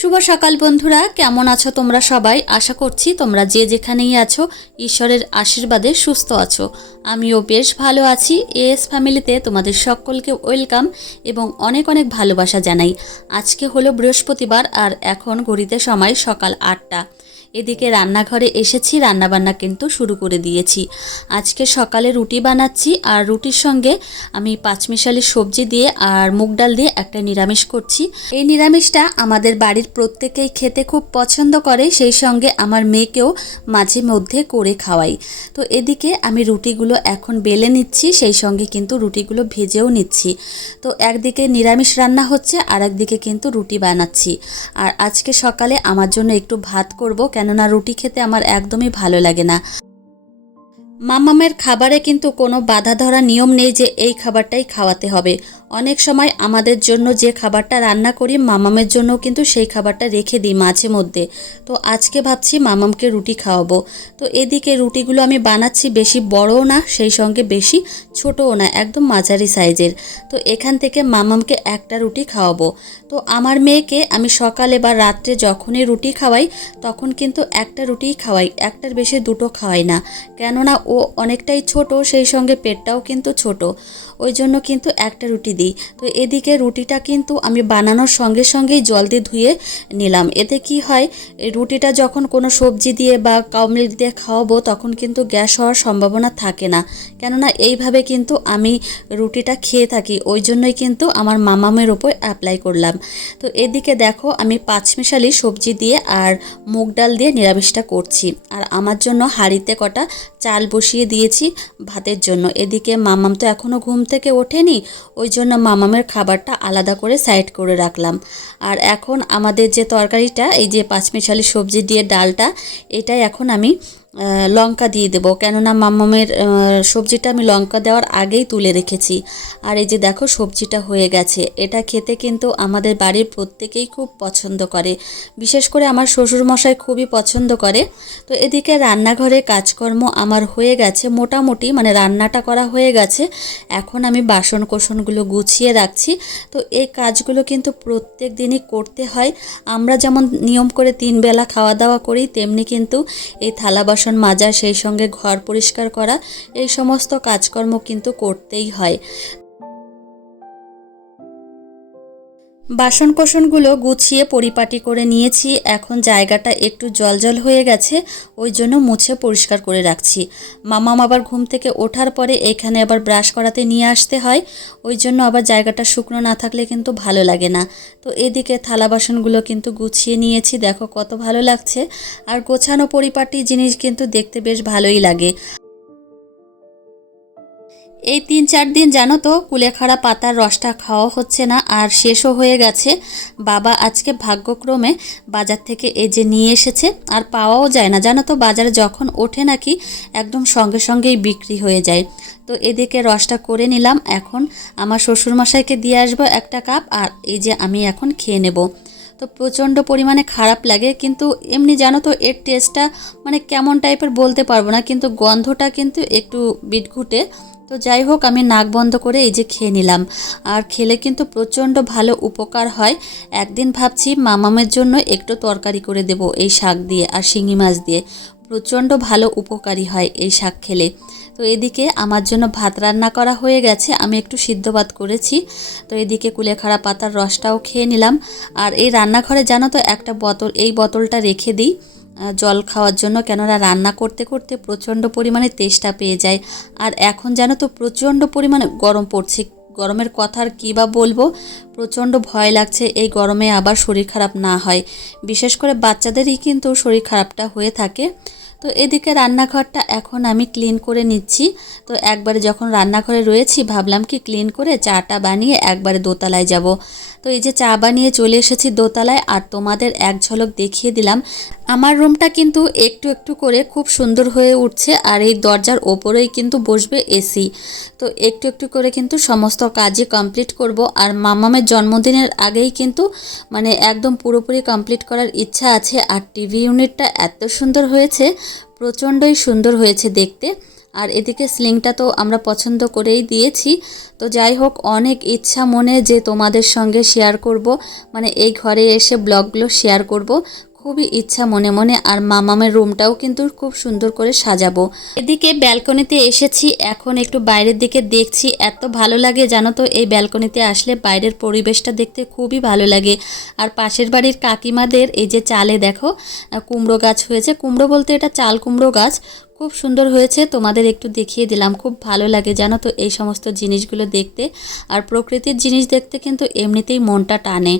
শুভ সকাল বন্ধুরা, কেমন আছো তোমরা সবাই? আশা করছি তোমরা যে যেখানেই আছো, ঈশ্বরের আশীর্বাদে সুস্থ আছো। আমিও বেশ ভালো আছি। এএস ফ্যামিলিতে তোমাদের সকলকে ওয়েলকাম এবং অনেক অনেক ভালোবাসা জানাই। আজকে হলো বৃহস্পতিবার আর এখন ঘড়িতে সময় সকাল আটটা। এদিকে রান্নাঘরে এসেছি, রান্নাবান্না কিন্তু শুরু করে দিয়েছি। আজকে সকালে রুটি বানাচ্ছি আর রুটির সঙ্গে আমি পাঁচমিশালি সবজি দিয়ে আর মুগ ডাল দিয়ে একটা নিরামিষ করছি। এই নিরামিষটা আমাদের বাড়ির প্রত্যেকেই খেতে খুব পছন্দ করে, সেই সঙ্গে আমার মেয়েকেও মাঝে মধ্যে করে খাওয়াই। তো এদিকে আমি রুটিগুলো এখন বেলে নিচ্ছি, সেই সঙ্গে কিন্তু রুটিগুলো ভেজেও নিচ্ছি। তো একদিকে নিরামিষ রান্না হচ্ছে আর একদিকে কিন্তু রুটি বানাচ্ছি। আর আজকে সকালে আমার জন্য একটু ভাত করব, কেননা রুটি খেতে আমার একদমই ভালো লাগে না। মামামের খাবারে কিন্তু কোনো বাধা ধরা নিয়ম নেই যে এই খাবারটাই খাওয়াতে হবে। অনেক সময় আমাদের জন্য যে খাবারটা রান্না করি, মামামের জন্য কিন্তু সেই খাবারটা রেখে দিই মাঝে মধ্যে। তো আজকে ভাবছি মামামকে রুটি খাওয়াবো। তো এদিকে রুটিগুলো আমি বানাচ্ছি, বেশি বড়ও না, সেই সঙ্গে বেশি ছোটও না, একদম মাঝারি সাইজের। তো এখান থেকে মামামকে একটা রুটি খাওয়াবো। তো আমার মেয়েকে আমি সকালে বা রাত্রে যখনই রুটি খাওয়াই, তখন কিন্তু একটা রুটিই খাওয়াই, একটার বেশি দুটো খাওয়াই না। কেননা ও অনেকটাই ছোট সেই সঙ্গে পেটটাও কিন্তু ছোট। ওই জন্য কিন্তু একটা রুটি দিই। তো এদিকে রুটিটা কিন্তু আমি বানানোর সঙ্গে সঙ্গেই জল দিয়ে ধুয়ে নিলাম। এতে কি হয় রুটিটা যখন কোনো সবজি দিয়ে বা কাউ মিল্ক দিয়ে খাওয়াবো তখন কিন্তু গ্যাস হওয়ার সম্ভাবনা থাকে না। কেননা এইভাবে কিন্তু আমি রুটিটা খেয়ে থাকি ওই জন্যই কিন্তু আমার মামামের ওপর অ্যাপ্লাই করলাম। তো এদিকে দেখো আমি পাঁচমিশালি সবজি দিয়ে আর মুগ ডাল দিয়ে নিরামিষটা করছি। আর আমার জন্য হাঁড়িতে কটা চাল বসিয়ে দিয়েছি ভাতের জন্য। এদিকে মামাম তো এখনও ঘুম থেকে ওঠেনি, ওই জন্য মামামের খাবারটা আলাদা করে সাইড করে রাখলাম। আর এখন আমাদের যে তরকারিটা, এই যে পাঁচমিশালি সবজি দিয়ে ডালটা, এটাই এখন আমি লঙ্কা দিয়ে দেবো। কেননা মামামের সবজিটা আমি লঙ্কা দেওয়ার আগেই তুলে রেখেছি। আর এই যে দেখো, সবজিটা হয়ে গেছে। এটা খেতে কিন্তু আমাদের বাড়ির প্রত্যেকেই খুব পছন্দ করে। বিশেষ করে আমার শ্বশুরমশাই খুবই পছন্দ করে। তো এদিকে রান্নাঘরে কাজকর্ম আমার হয়ে গেছে। মোটামুটি মানে রান্নাটা করা হয়ে গেছে। এখন আমি বাসন কোসনগুলো গুছিয়ে রাখছি। তো এই কাজগুলো কিন্তু প্রত্যেক দিনই করতে হয়। আমরা যেমন নিয়ম করে তিন বেলা খাওয়া দাওয়া করি, তেমনি কিন্তু এই থালা বাসন মাজা সেই সঙ্গে ঘর পরিষ্কার করা এই সমস্ত কাজকর্ম কিন্তু করতেই হয়। বাসন কোসনগুলো গুছিয়ে পরিপাটি করে নিয়েছি। এখন জায়গাটা একটু জলজল হয়ে গেছে, ওই জন্য মুছে পরিষ্কার করে রাখছি। মামাম আবার ঘুম থেকে ওঠার পরে এখানে আবার ব্রাশ করাতে নিয়ে আসতে হয়, ওই জন্য আবার জায়গাটা শুকনো না থাকলে কিন্তু ভালো লাগে না। তো এদিকে থালা বাসনগুলো কিন্তু গুছিয়ে নিয়েছি, দেখো কত ভালো লাগছে। আর গোছানো পরিপাটি জিনিস কিন্তু দেখতে বেশ ভালোই লাগে। এই তিন চার দিন জানো তো, কুলেখাড়া পাতার রসটা খাওয়া হচ্ছে না আর শেষও হয়ে গেছে। বাবা আজকে ভাগ্যক্রমে বাজার থেকে এই যে নিয়ে এসেছে, আর পাওয়াও যায় না। জানো তো, বাজারে যখন ওঠে নাকি একদম সঙ্গে সঙ্গেই বিক্রি হয়ে যায়। তো এদিকে রসটা করে নিলাম। এখন আমার শ্বশুরমশাইকে দিয়ে আসব একটা কাপ, আর এই যে আমি এখন খেয়ে নেব। তো প্রচণ্ড পরিমাণে খারাপ লাগে। কিন্তু এমনি জানো তো, এর টেস্টটা মানে কেমন টাইপের বলতে পারব না। কিন্তু গন্ধটা কিন্তু একটু বিটঘুটে। তো যাই হোক, আমি নাক বন্ধ করে এই যে খেয়ে নিলাম। আর খেলে কিন্তু প্রচণ্ড ভালো উপকার হয়। একদিন ভাবছি মামামের জন্য একটু তরকারি করে দেব এই শাক দিয়ে আর শিঙি মাছ দিয়ে। প্রচণ্ড ভালো উপকারী হয় এই শাক খেলে। তো এদিকে আমার জন্য ভাত রান্না করা হয়ে গেছে, আমি একটু সিদ্ধ ভাত করেছি। তো এদিকে কুলেখাড়া পাতার রসটাও খেয়ে নিলাম। আর এই রান্নাঘরে জানো তো, একটা বোতল, এই বোতলটা রেখে দিই। জল খাওয়ার জন্য, কেননা রান্না করতে করতে প্রচণ্ড পরিমাণে তেষ্টা পেয়ে যায়। আর এখন জানো তো, প্রচণ্ড পরিমাণে গরম পড়ছে। গরমের কথা আর কী বা বলব, প্রচণ্ড ভয় লাগছে এই গরমে আবার শরীর খারাপ না হয়। বিশেষ করে বাচ্চাদেরই কিন্তু শরীর খারাপটা হয়ে থাকে। তো এদিকে রান্নাঘরটা এখন আমি ক্লিন করে নিচ্ছি। তো একবারে যখন রান্নাঘরে রয়েছি, ভাবলাম কি ক্লিন করে চাটা বানিয়ে একবারে দোতলায় যাব। তো এই যে চা বানিয়ে চলে এসেছি দোতলায়, আর তোমাদের এক ঝলক দেখিয়ে দিলাম। আমার রুমটা কিন্তু একটু একটু করে খুব সুন্দর হয়ে উঠছে, আর এই দরজার ওপরেই কিন্তু বসবে এসি। তো একটু একটু করে কিন্তু সমস্ত কাজই কমপ্লিট করব, আর মামামের জন্মদিনের আগেই কিন্তু মানে একদম পুরোপুরি কমপ্লিট করার ইচ্ছা আছে, আর টিভি ইউনিটটা এত সুন্দর হয়েছে, প্রচণ্ডই সুন্দর হয়েছে দেখতে। আর এদিকে স্লিংটা তো আমরা পছন্দ করেই দিয়েছি। তো যাই হোক, অনেক ইচ্ছা মনে যে তোমাদের সঙ্গে শেয়ার করব। মানে এই ঘরে এসে ব্লগগুলো শেয়ার করব। খুবই ইচ্ছা মনে মনে, আর মামামের রুমটাও কিন্তু খুব সুন্দর করে সাজাবো। এদিকে ব্যালকনিতে এসেছি, এখন একটু বাইরের দিকে দেখছি। এত ভালো লাগে জানো তো, এই ব্যালকনিতে আসলে বাইরের পরিবেশটা দেখতে খুবই ভালো লাগে। আর পাশের বাড়ির কাকিমাদের এই যে চালে দেখো কুমড়ো গাছ হয়েছে। কুমড়ো বলতে এটা চাল কুমড়ো গাছ। খুব সুন্দর হয়েছে, তোমাদের একটু দেখিয়ে দিলাম। খুব ভালো লাগে জানো তো এই সমস্ত জিনিসগুলো দেখতে। আর প্রকৃতির জিনিস দেখতে কিন্তু এমনিতেই মনটা টানে।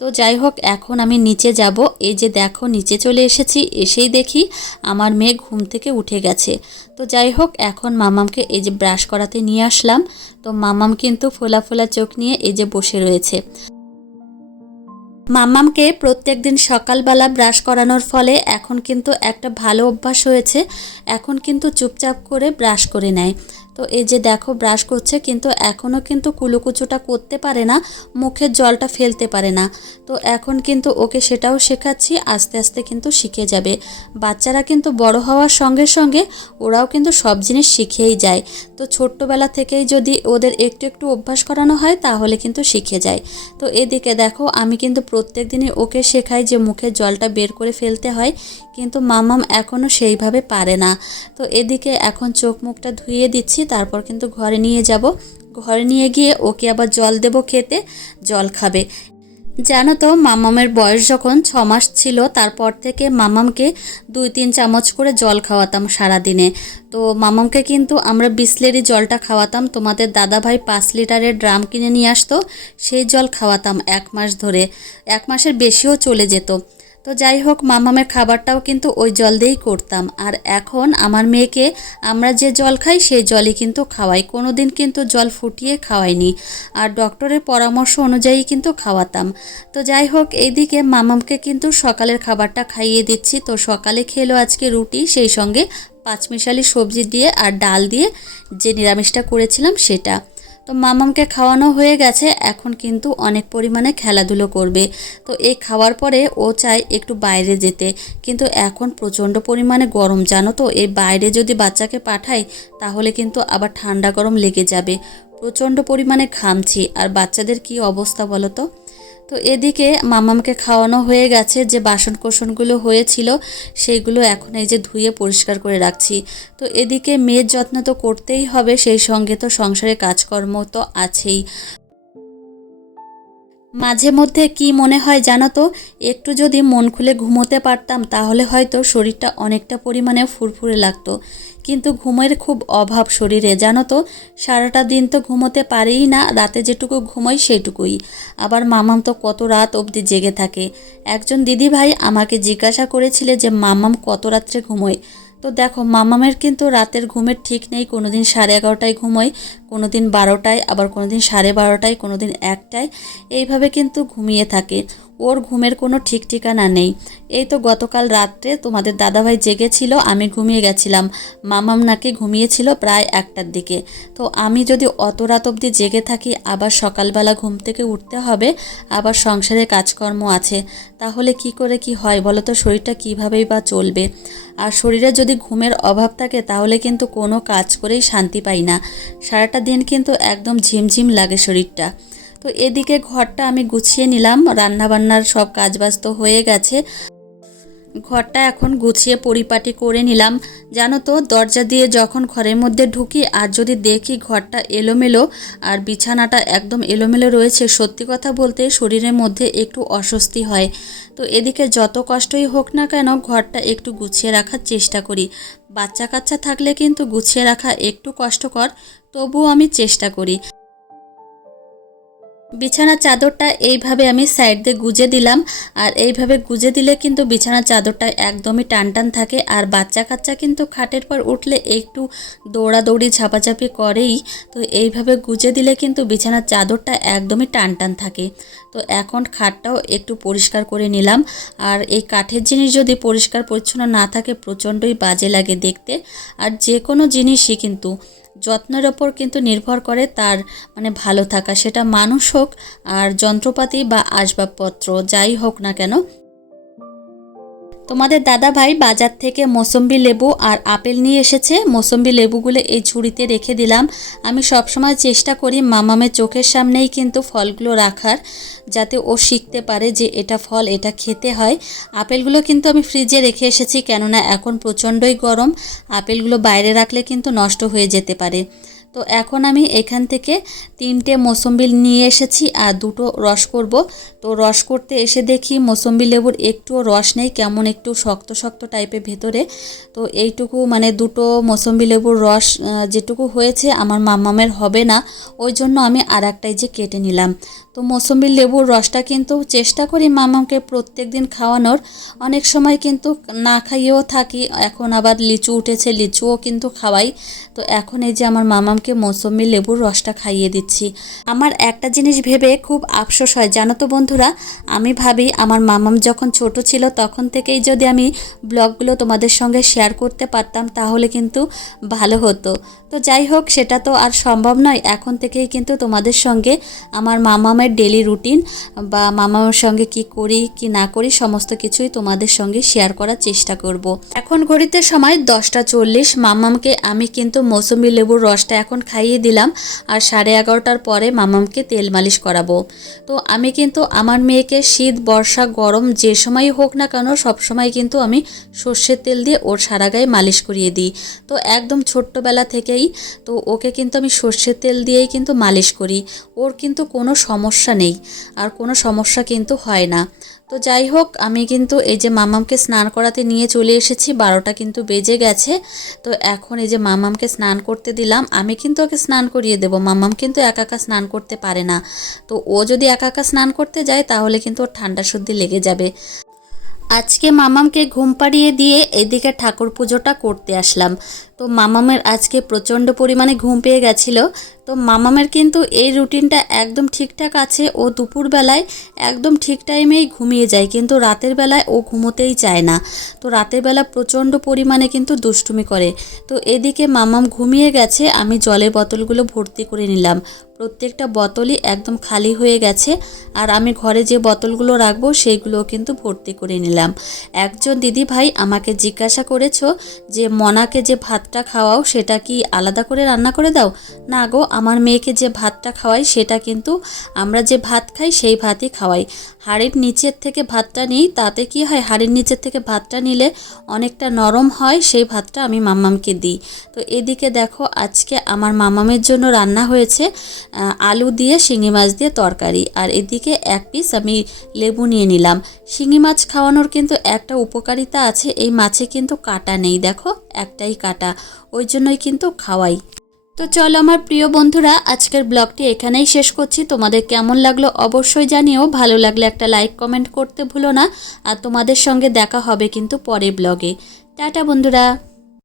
তো যাই হোক, এখন আমি নিচে যাব। এই যে দেখো, নিচে চলে এসেছি। এসেই দেখি আমার মেয়ে ঘুম থেকে উঠে গেছে। তো যাই হোক, এখন মামামকে এই যে ব্রাশ করাতে নিয়ে আসলাম। তো মামাম কিন্তু ফোলা ফোলা চোখ নিয়ে এই যে বসে রয়েছে। মাম্মামকে প্রত্যেক দিন সকালবেলা ব্রাশ করানোর ফলে এখন কিন্তু একটা ভালো অভ্যাস হয়েছে। এখন কিন্তু চুপচাপ করে ব্রাশ করে নেয়। তো এই যে দেখো ব্রাশ করছে, কিন্তু এখনও কিন্তু কুলুকুচুটা করতে পারে না, মুখের জলটা ফেলতে পারে না। তো এখন কিন্তু ওকে সেটাও শেখাচ্ছি, আস্তে আস্তে কিন্তু শিখে যাবে। বাচ্চারা কিন্তু বড় হওয়ার সঙ্গে সঙ্গে ওরাও কিন্তু সব জিনিস শিখেই যায়। তো ছোট্টবেলা থেকেই যদি ওদের একটু একটু অভ্যাস করানো হয়, তাহলে কিন্তু শিখে যায়। তো এদিকে দেখো, আমি কিন্তু প্রত্যেক দিনই ওকে শেখাই যে মুখের জলটা বের করে ফেলতে হয়, কিন্তু মামাম এখনও সেইভাবে পারে না। তো এদিকে এখন চোখ মুখটা ধুয়ে দিচ্ছি তারপর কিন্তু ঘরে নিয়ে যাব। ঘরে নিয়ে গিয়ে ওকে আবার জল দেব খেতে, জল খাবে। জানো তো, মামামের বয়স যখন ছ মাস ছিল, তারপর থেকে মামামকে দুই তিন চামচ করে জল খাওয়াতাম সারাদিনে। তো মামামকে কিন্তু আমরা বিসলেরি জলটা খাওয়াতাম। তোমাদের দাদাভাই পাঁচ লিটারের ড্রাম কিনে নিয়ে আসতো, সেই জল খাওয়াতাম এক মাস ধরে। এক মাসের বেশিও চলে যেত। তো যাই হোক মামামের খাবারটাও কিন্তু ওই জল দিয়েই করতাম। আর এখন আমার মেয়েকে আমরা যে জল খাই, সেই জলই কিন্তু খাওয়াই। কোনো দিন কিন্তু জল ফুটিয়ে খাওয়াইনি। আর ডক্টরের পরামর্শ অনুযায়ী কিন্তু খাওয়াতাম। তো যাই হোক, এইদিকে মামামকে কিন্তু সকালের খাবারটা খাইয়ে দিচ্ছি। তো সকালে খেলো আজকে রুটি, সেই সঙ্গে পাঁচমিশালি সবজি দিয়ে আর ডাল দিয়ে যে নিরামিষটা করেছিলাম সেটা। তো মামামকে খাওয়ানো হয়ে গেছে, এখন কিন্তু অনেক পরিমাণে খেলাধুলো করবে। তো এই খাওয়ার পরে ও চায় একটু বাইরে যেতে, কিন্তু এখন প্রচণ্ড পরিমাণে গরম, জানো তো? এই বাইরে যদি বাচ্চাকে পাঠাই, তাহলে কিন্তু আবার ঠান্ডা গরম লেগে যাবে। প্রচণ্ড পরিমাণে ঘামছি, আর বাচ্চাদের কি অবস্থা বলো তো? তো এদিকে মামামকে খাওয়ানো হয়ে গেছে, যে বাসন কোসনগুলো হয়েছিল সেইগুলো এখন এই যে ধুয়ে পরিষ্কার করে রাখছি। তো এদিকে মেয়ের যত্ন তো করতেই হবে, সেই সঙ্গে তো সংসারে কাজকর্ম তো আছেই। মাঝে মধ্যে কি মনে হয় জানো তো, একটু যদি মন খুলে ঘুমোতে পারতাম তাহলে হয়তো শরীরটা অনেকটা পরিমাণে ফুরফুরে লাগতো। কিন্তু ঘুমের খুব অভাব শরীরে। জানো তো, সারাটা দিন তো ঘুমোতে পারেই না, রাতে যেটুকু ঘুমোই সেটুকুই আবার মামাম তো কত রাত অবধি জেগে থাকে। একজন দিদি ভাই আমাকে জিজ্ঞাসা করেছিলে যে, মামাম, কত রাত্রে ঘুমোয়? তো দেখো, মামামের কিন্তু রাতের ঘুমের ঠিক নেই কোনো দিন সাড়ে এগারোটায় ঘুমোয় কোনো দিন বারোটায়, আবার কোনো দিন সাড়ে বারোটায় কোনো দিন একটায়। এইভাবে কিন্তু ঘুমিয়ে থাকে। ওর ঘুমের কোনো ঠিক ঠিকানা নেই। এই তো গতকাল রাত্রে তোমাদের দাদাভাই জেগেছিল, আমি ঘুমিয়ে গেছিলাম। মামাম নাকি ঘুমিয়েছিল প্রায় একটার দিকে। তো আমি যদি অত রাত অবধি জেগে থাকি, আবার সকালবেলা ঘুম থেকে উঠতে হবে, আবার সংসারে কাজকর্ম আছে, তাহলে কি করে কি হয় বলো তো? শরীরটা কীভাবেই বা চলবে? আর শরীরে যদি ঘুমের অভাব থাকে, তাহলে কিন্তু কোনো কাজ করেই শান্তি পাই না। সারাটা দিন কিন্তু একদম ঝিমঝিম লাগে শরীরটা। তো এদিকে ঘরটা আমি গুছিয়ে নিলাম। রান্নাবান্নার সব কাজবাজ তো হয়ে গেছে। ঘরটা এখন গুছিয়ে পরিপাটি করে নিলাম। জানো তো, দরজা দিয়ে যখন ঘরের মধ্যে ঢুকি, আর যদি দেখি ঘরটা এলোমেলো আর বিছানাটা একদম এলোমেলো রয়েছে, সত্যি কথা বলতে শরীরের মধ্যে একটু অস্বস্তি হয়। তো এদিকে যত কষ্টই হোক না কেন, ঘরটা একটু গুছিয়ে রাখার চেষ্টা করি। বাচ্চা কাচ্চা থাকলে কিন্তু গুছিয়ে রাখা একটু কষ্টকর, তবুও আমি চেষ্টা করি। বিছানার চাদরটা এইভাবে আমি সাইড দিয়ে গুজে দিলাম। আর এইভাবে গুজে দিলে কিন্তু বিছানার চাদরটা একদমই টান টান থাকে। আর বাচ্চা কাচ্চা কিন্তু খাটের পর উঠলে একটু দৌড়াদৌড়ি, ঝাপাঝাপি করেই। তো এইভাবে গুজে দিলে কিন্তু বিছানার চাদরটা একদমই টান টান থাকে। তো এখন খাটটাও একটু পরিষ্কার করে নিলাম। আর এই কাঠের জিনিস যদি পরিষ্কার পরিচ্ছন্ন না থাকে, প্রচণ্ডই বাজে লাগে দেখতে। আর যে কোনো জিনিসই কিন্তু যত্নের ওপর কিন্তু নির্ভর করে তার মানে ভালো থাকা। সেটা মানুষ হোক আর যন্ত্রপাতি বা আসবাবপত্র, যাই হোক না কেন তোমাদের দাদা ভাই বাজার থেকে মৌসম্বি লেবু আর আপেল নিয়ে এসেছে। মৌসম্বি লেবুগুলো এই ঝুড়িতে রেখে দিলাম। আমি সবসময় চেষ্টা করি মামামের চোখের সামনেই কিন্তু ফলগুলো রাখার, যাতে ও শিখতে পারে যে এটা ফল, এটা খেতে হয়। আপেলগুলো কিন্তু আমি ফ্রিজে রেখে এসেছি, কেননা এখন প্রচণ্ডই গরম। আপেলগুলো বাইরে রাখলে কিন্তু নষ্ট হয়ে যেতে পারে। তো এখন আমি এখান থেকে তিনটে মোসম্বি নিয়ে এসেছি আর দুটো রস করব। তো রস করতে এসে দেখি মোসম্বি লেবুর একটুও রস নেই, কেমন একটু শক্ত শক্ত টাইপের ভেতরে। তো এইটুকু মানে দুটো মোসম্বি লেবুর রস যেটুকু হয়েছে আমার মামামের হবে না। ওই জন্য আমি আর একটাই যে কেটে নিলাম। তো মৌসুমি লেবুর রসটা কিন্তু চেষ্টা করি মামাকে প্রত্যেক দিন খাওয়ানোর। অনেক সময় কিন্তু না খাইয়েও থাকি, এখন আবার লিচু উঠেছে, লিচুও কিন্তু খাওয়াই। তো এখন এই যে আমার মামামকে মৌসুমি লেবুর রসটা খাইয়ে দিচ্ছি। আমার একটা জিনিস ভেবে খুব আফসোস হয়, জানো তো বন্ধুরা? আমি ভাবি আমার মামাম যখন ছোট ছিল তখন থেকেই যদি আমি ব্লগগুলো তোমাদের সঙ্গে শেয়ার করতে পারতাম তাহলে কিন্তু ভালো হতো। তো যাই হোক, সেটা তো আর সম্ভব নয়। এখন থেকেই কিন্তু তোমাদের সঙ্গে আমার মামামের ডেলি রুটিন বা মামামের সঙ্গে কি করি, কি না করি, সমস্ত কিছুই তোমাদের সঙ্গে শেয়ার করার চেষ্টা করব। এখন ঘড়িতে সময় দশটা চল্লিশ। মামামকে আমি কিন্তু মৌসুমি লেবুর রসটা এখন খাইয়ে দিলাম আর সাড়ে এগারোটার পরে মামামকে তেল মালিশ করাবো। তো আমি কিন্তু আমার মেয়েকে শীত, বর্ষা, গরম যে সময়ই হোক না কেন সবসময় কিন্তু আমি সর্ষের তেল দিয়ে ওর সারা গায়ে মালিশ করিয়ে দিই। তো একদম ছোট্টবেলা থেকেই তো ওকে কিন্তু আমি সর্ষের তেল দিয়েই কিন্তু মালিশ করি। ওর কিন্তু কোনো সমস্যা নেই, আর কোনো সমস্যা কিন্তু হয় না। তো যাই হোক, আমি কিন্তু এই যে মামামকে স্নান করাতে নিয়ে চলে এসেছি, বারোটা কিন্তু বেজে গেছে। তো এখন এই যে মামামকে স্নান করতে দিলাম, আমি কিন্তু ওকে স্নান করিয়ে দেবো। মামাম কিন্তু একা একা স্নান করতে পারে না। তো ও যদি একা একা স্নান করতে যায়, তাহলে কিন্তু ওর ঠান্ডা সর্দি লেগে যাবে। আজকে মামামকে ঘুম পাড়িয়ে দিয়ে এদিকে ঠাকুর পুজোটা করতে আসলাম। তো মামামের আজকে প্রচণ্ড পরিমাণে ঘুম পেয়ে গেছিল। তো মামামের কিন্তু এই রুটিনটা একদম ঠিকঠাক আছে। ও দুপুরবেলায় একদম ঠিক টাইমেই ঘুমিয়ে যায়, কিন্তু রাতের বেলায় ও ঘুমোতেই চায় না। তো রাতের বেলা প্রচণ্ড পরিমাণে কিন্তু দুষ্টুমি করে। তো এদিকে মামাম ঘুমিয়ে গেছে, আমি জলের বোতলগুলো ভর্তি করে নিলাম। প্রত্যেকটা বোতলই একদম খালি হয়ে গেছে, আর আমি ঘরে যে বোতলগুলো রাখব সেইগুলো কিন্তু ভর্তি করে নিলাম। একজন দিদি ভাই আমাকে জিজ্ঞাসা করেছ যে, মনাকে যে ভাতটা খাওয়াও, সেটা কি আলাদা করে রান্না করে দাও? না গো, আমার মেয়েকে যে ভাতটা খাওয়াই, সেটা কিন্তু আমরা যে ভাত খাই, সেই ভাতই খাওয়াই। হাড়ির নিচের থেকে ভাতটা নিই, তাতে কি হয়, হাড়ির নিচের থেকে ভাতটা নিলে অনেকটা নরম হয়, সেই ভাতটা আমি মাম্মামকে দিই। তো এদিকে দেখো, আজকে আমার মামামের জন্য রান্না হয়েছে আলু দিয়ে শিঙি মাছ দিয়ে তরকারি। আর এদিকে এক পিস আমি লেবু নিয়ে নিলাম। শিঙি মাছ খাওয়ানোর কিন্তু একটা উপকারিতা আছে, এই মাছে কিন্তু কাটা নেই, দেখো, একটাই কাটা। ওই জন্যই কিন্তু খাওয়াই। তো চলো আমার প্রিয় বন্ধুরা, আজকের ব্লগটি এখানেই শেষ করছি। তোমাদের কেমন লাগল অবশ্যই জানিও। ভালো লাগলে একটা লাইক, কমেন্ট করতে ভুলো না। আর তোমাদের সঙ্গে দেখা হবে কিন্তু পরে ব্লগে। টাটা বন্ধুরা।